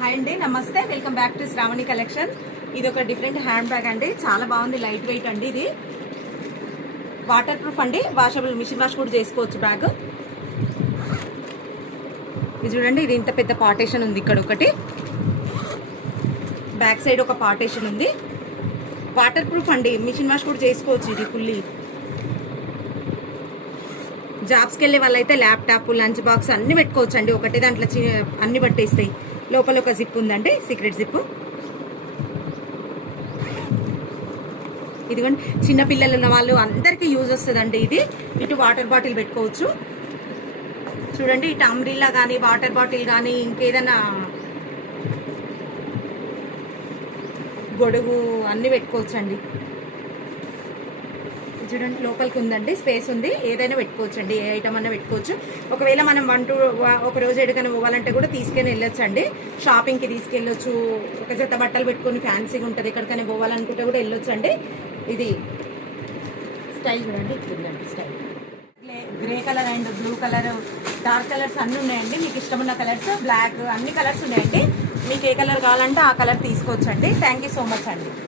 Hi అండి, నమస్తే. Welcome back to Shravani collection. ఇది ఒక డిఫరెంట్ హ్యాండ్ బ్యాగ్ అండి. చాలా బాగుంది, లైట్ వెయిట్ అండి. ఇది వాటర్ ప్రూఫ్ అండి, వాషబుల్, మిషన్ వాష్ కూడా చేసుకోవచ్చు బ్యాగ్. ఇది చూడండి, ఇది ఇంత పెద్ద పార్టేషన్ ఉంది. ఇక్కడ ఒకటి బ్యాక్ సైడ్ ఒక పార్టేషన్ ఉంది. వాటర్ ప్రూఫ్ అండి, మిషన్ వాష్ కూడా చేసుకోవచ్చు. ఇది ఫుల్లీ జాబ్స్కి వెళ్ళే వాళ్ళైతే ల్యాప్టాప్, లంచ్ బాక్స్ అన్ని పెట్టుకోవచ్చు అండి. ఒకటే దాంట్లో అన్ని పట్టేస్తాయి. లోపల ఒక జిప్ ఉందండి, సీక్రెట్ జిప్. ఇదిగోండి, చిన్నపిల్లలు ఉన్న వాళ్ళు అందరికీ యూజ్ వస్తుందండి ఇది. ఇటు వాటర్ బాటిల్ పెట్టుకోవచ్చు. చూడండి, ఇటు అంబ్రిల్లా కానీ, వాటర్ బాటిల్ కానీ, ఇంకేదైనా గొడుగు అన్ని పెట్టుకోవచ్చు అండి. చూడండి, లోపలికి ఉందండి, స్పేస్ ఉంది. ఏదైనా పెట్టుకోవచ్చు అండి, ఏ ఐటమ్ అన్నా పెట్టుకోవచ్చు. ఒకవేళ మనం ఒక రోజు ఎక్కడికైనా పోవాలంటే కూడా తీసుకెళ్ళి వెళ్ళొచ్చు అండి. షాపింగ్కి తీసుకెళ్ళొచ్చు. ఒక జత బట్టలు పెట్టుకొని ఫ్యాన్సీగా ఉంటుంది, ఎక్కడికైనా పోవాలనుకుంటే కూడా వెళ్ళొచ్చు అండి. ఇది స్టైల్ చూడండి, ఇట్లుందండి style. Grey colour and blue colour, dark colours అన్నీ ఉన్నాయండి. మీకు ఇష్టమున్న కలర్స్, బ్లాక్, అన్ని కలర్స్ ఉన్నాయండి. మీకు ఏ కలర్ కావాలంటే ఆ కలర్ తీసుకోవచ్చు అండి. థ్యాంక్ యూ సో మచ్ అండి.